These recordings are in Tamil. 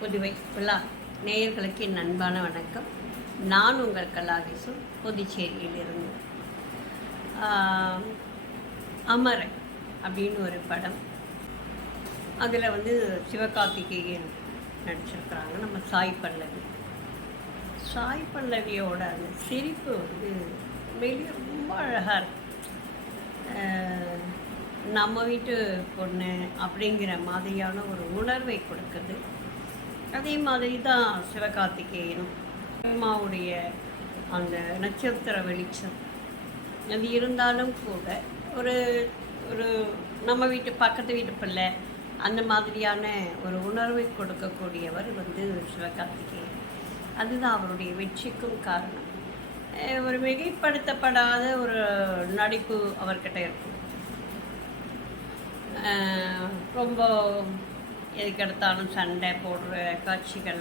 புதுவை விழா நேயர்களுக்கு என் அன்பான வணக்கம். நான் உங்கள் கலாவிசு, புதுச்சேரியிலிருந்து. அமரன் அப்படின்னு ஒரு படம். அதில் சிவகார்த்திகேயன் நடிச்சிருக்கிறாங்க. நம்ம சாய் பல்லவியோட அந்த சிரிப்பு வெளியே ரொம்ப அழகாக இருக்கு. நம்ம வீட்டு பொண்ணு அப்படிங்கிற மாதிரியான ஒரு உணர்வை கொடுக்குது. அதே மாதிரி தான் சிவகார்த்திகேயனும் அம்மாவுடைய அந்த நட்சத்திர வெளிச்சம் அது இருந்தாலும் கூட ஒரு ஒரு நம்ம வீட்டு பக்கத்து வீட்டு பிள்ளை அந்த மாதிரியான ஒரு உணர்வை கொடுக்கக்கூடியவர் சிவகார்த்திகேயன். அதுதான் அவருடைய வெற்றிக்கும் காரணம். ஒரு மிகைப்படுத்தப்படாத ஒரு நடிப்பு அவர்கிட்ட இருக்கும். ரொம்ப எதுக்கெடுத்தாலும் சண்டை போடுற காட்சிகள்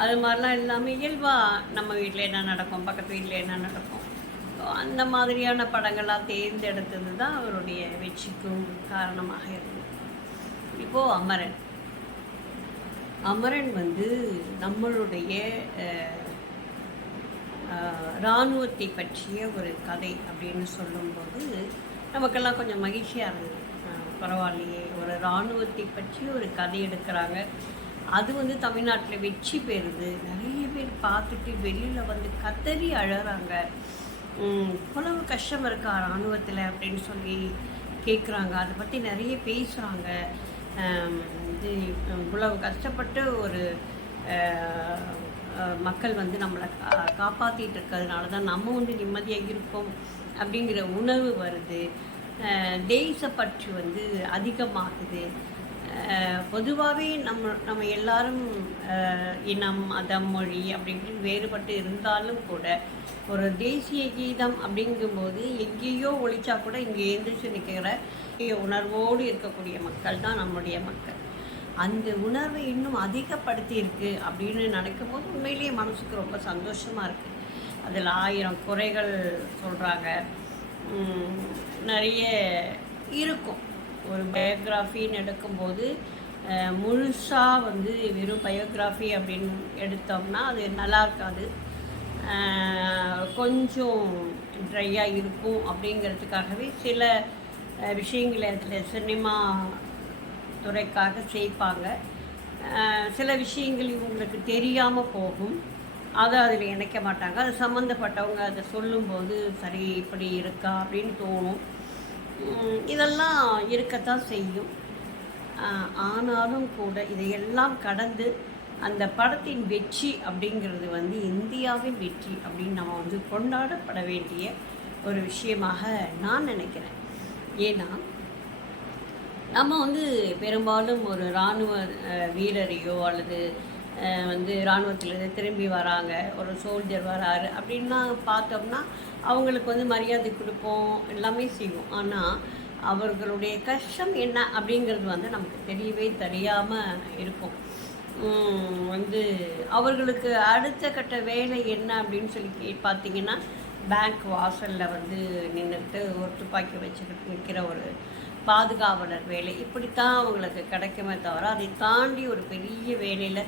அது மாதிரிலாம் இல்லாமல் இயல்பாக நம்ம வீட்டில் என்ன நடக்கும், பக்கத்து வீட்டில் என்ன நடக்கும், அந்த மாதிரியான படங்களாக தேர்ந்தெடுத்தது தான் அவருடைய வெற்றிக்கும் காரணமாக இருந்தது. இப்போது அமரன் நம்மளுடைய இராணுவத்தை பற்றிய ஒரு கதை அப்படின்னு சொல்லும்போது நமக்கெல்லாம் கொஞ்சம் மகிழ்ச்சியாக இருந்தது. பரவாயில்லையே, ஒரு இராணுவத்தை பற்றி ஒரு கதை எடுக்கிறாங்க, அது தமிழ்நாட்டில் வெற்றி பெறுது, நிறைய பேர் பார்த்துட்டு வெளியில் கதறி அழறாங்க. இவ்வளவு கஷ்டம் இருக்கா இராணுவத்தில் அப்படின்னு சொல்லி கேட்குறாங்க. அதை பற்றி நிறைய பேசுகிறாங்க. இவ்வளவு கஷ்டப்பட்டு ஒரு மக்கள் நம்மளை காப்பாற்றிட்டு இருக்கிறதுனால தான் நம்ம நிம்மதியாக இருக்கோம் அப்படிங்கிற உணர்வு வருது. தேசப்பற்று அதிகமாகுது. பொதுவாகவே நம்ம எல்லாரும் இனம், மதம், மொழி அப்படின்னு வேறுபட்டு இருந்தாலும் கூட ஒரு தேசிய கீதம் அப்படிங்கும்போது எங்கேயோ ஒழிச்சா கூட இங்கே எழுந்திரிச்சு நிற்கிற உணர்வோடு இருக்கக்கூடிய மக்கள் தான் நம்முடைய மக்கள். அந்த உணர்வை இன்னும் அதிகப்படுத்தி இருக்கு அப்படின்னு நினைக்கும் போது உண்மையிலேயே மனசுக்கு ரொம்ப சந்தோஷமாக இருக்குது. அதில் 1000 குறைகள் சொல்கிறாங்க, நிறைய இருக்கும். ஒரு பயோகிராஃபின்னு எடுக்கும்போது முழுசாக வெறும் பயோகிராஃபி அப்படின்னு எடுத்தோம்னா அது நல்லா இருக்காது, கொஞ்சம் ட்ரையாக இருக்கும். அப்படிங்கிறதுக்காகவே சில விஷயங்களை அதில் சினிமா துறைக்காக சேர்ப்பாங்க. சில விஷயங்கள் இவங்களுக்கு தெரியாமல் போகும், அதை அதில் இணைக்க மாட்டாங்க. அது சம்மந்தப்பட்டவங்க அதை சொல்லும்போது சரி இப்படி இருக்கா அப்படின்னு தோணும். இதெல்லாம் இருக்கத்தான் செய்யும். ஆனாலும் கூட இதையெல்லாம் கடந்து அந்த படத்தின் வெற்றி அப்படிங்கிறது இந்தியாவின் வெற்றி அப்படின்னு நம்ம கொண்டாடப்பட வேண்டிய ஒரு விஷயமாக நான் நினைக்கிறேன். ஏன்னா நம்ம பெரும்பாலும் ஒரு இராணுவ வீரரையோ அல்லது இராணுவத்திலேருந்து திரும்பி வராங்க, ஒரு சோல்ஜர் வராரு அப்படின்னா பார்த்தோம்னா அவங்களுக்கு மரியாதை கொடுப்போம், எல்லாமே செய்வோம். ஆனால் அவர்களுடைய கஷ்டம் என்ன அப்படிங்கிறது நமக்கு தெரியவே தெரியாமல் இருக்கும். அவர்களுக்கு அடுத்த கட்ட வேலை என்ன அப்படின்னு சொல்லி பார்த்தீங்கன்னா, பேங்க் வாசலில் நின்றுட்டு ஒரு துப்பாக்கி வச்சுக்கிட்டு நிற்கிற ஒரு பாதுகாவலர் வேலை, இப்படித்தான் அவங்களுக்கு கிடைக்குமே தவிர அதை தாண்டி ஒரு பெரிய வேலையில்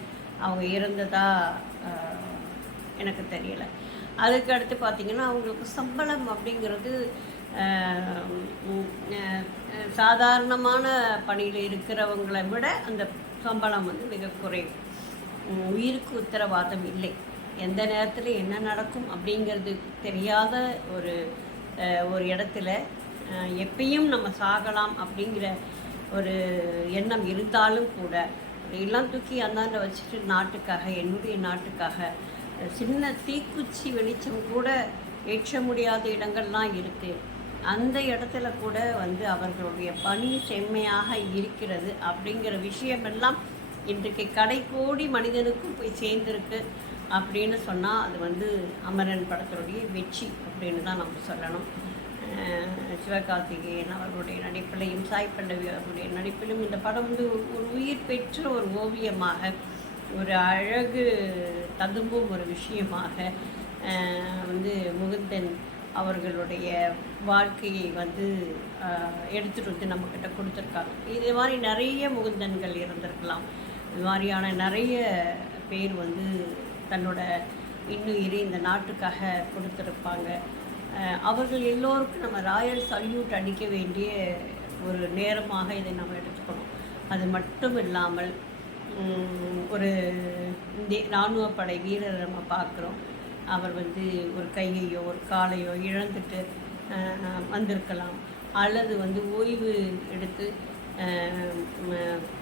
அவங்க இருந்ததாக எனக்கு தெரியலை. அதுக்கு அடுத்து பார்த்திங்கன்னா அவங்களுக்கு சம்பளம் அப்படிங்கிறது சாதாரணமான பணியில் இருக்கிறவங்களை விட அந்த சம்பளம் மிக குறைவு. உயிருக்கு உத்தரவாதம் இல்லை, எந்த நேரத்தில் என்ன நடக்கும் அப்படிங்கிறது தெரியாத ஒரு இடத்துல எப்பயும் நம்ம சாகலாம் அப்படிங்கிற ஒரு எண்ணம் இருந்தாலும் கூட எல்லாம் தூக்கி அந்தாண்ட வச்சுட்டு நாட்டுக்காக, என்னுடைய நாட்டுக்காக சின்ன தீக்குச்சி வெளிச்சம் கூட ஏற்ற முடியாத இடங்கள்லாம் இருக்குது. அந்த இடத்துல கூட அவர்களுடைய பணி செம்மையாக இருக்கிறது அப்படிங்கிற விஷயமெல்லாம் இன்றைக்கு கடைக்கோடி மனிதனுக்கும் போய் சேர்ந்துருக்கு அப்படின்னு சொன்னால் அது அமரன் படத்தினுடைய வெற்றி அப்படின்னு தான் நம்ம சொல்லணும். சிவகார்த்திகேயன் அவர்களுடைய நடிப்பிலையும் சாய் பல்லவி அவருடைய நடிப்பிலும் இந்த படம் ஒரு உயிர் பெற்ற ஒரு ஓவியமாக, ஒரு அழகு ததும்பும் ஒரு விஷயமாக முகுந்தன் அவர்களுடைய வாழ்க்கையை எடுத்துகிட்டு நம்மக்கிட்ட கொடுத்துருக்காங்க. இது மாதிரி நிறைய முகுந்தன்கள் இருந்திருக்கலாம். இது மாதிரியான நிறைய பேர் வந்து தன்னோட இன்னுயிரை இந்த நாட்டுக்காக கொடுத்துருப்பாங்க. அவர்கள் எல்லோருக்கும் நம்ம ராயல் சல்யூட் அடிக்க வேண்டிய ஒரு நேரமாக இதை நம்ம எடுத்துக்கணும். அது மட்டும் இல்லாமல் ஒரு இராணுவ படை வீரரை நம்ம பார்க்குறோம். அவர் வந்து ஒரு கையையோ ஒரு காலையோ இழந்துட்டு வந்திருக்கலாம், அல்லது வந்து ஓய்வு எடுத்து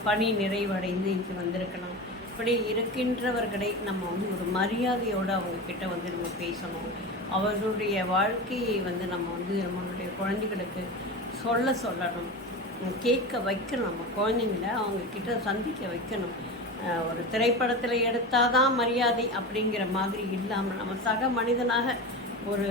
பணி நிறைவடைந்து இங்கே வந்திருக்கலாம். இப்படி இருக்கின்றவர்களை நம்ம வந்து ஒரு மரியாதையோடு அவங்கக்கிட்ட வந்து நம்ம பேசணும். அவர்களுடைய வாழ்க்கையை வந்து நம்ம வந்து நம்மளுடைய குழந்தைகளுக்கு சொல்லணும், கேட்க வைக்கணும். நம்ம குழந்தைங்கள அவங்கக்கிட்ட சந்திக்க வைக்கணும். ஒரு திரைப்படத்தில் எடுத்தால் தான் மரியாதை அப்படிங்கிற மாதிரி இல்லாமல், நம்ம சக மனிதனாக ஒரு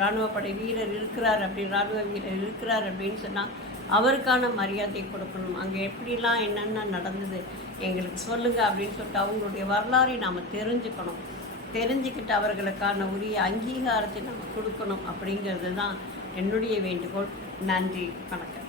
இராணுவப்படை வீரர் இருக்கிறார் இராணுவ வீரர் இருக்கிறார் அப்படின்னு சொன்னால் அவருக்கான மரியாதை கொடுக்கணும். அங்கே எப்படிலாம் என்னென்ன நடந்தது எங்களுக்கு சொல்லுங்கள் அப்படின்னு சொல்லிட்டு அவங்களுடைய வரலாறை நாம் தெரிஞ்சுக்கணும். தெரிஞ்சுக்கிட்டு அவர்களுக்கான உரிய அங்கீகாரத்தை நம்ம கொடுக்கணும் அப்படிங்கிறது தான் என்னுடைய வேண்டுகோள். நன்றி, வணக்கம்.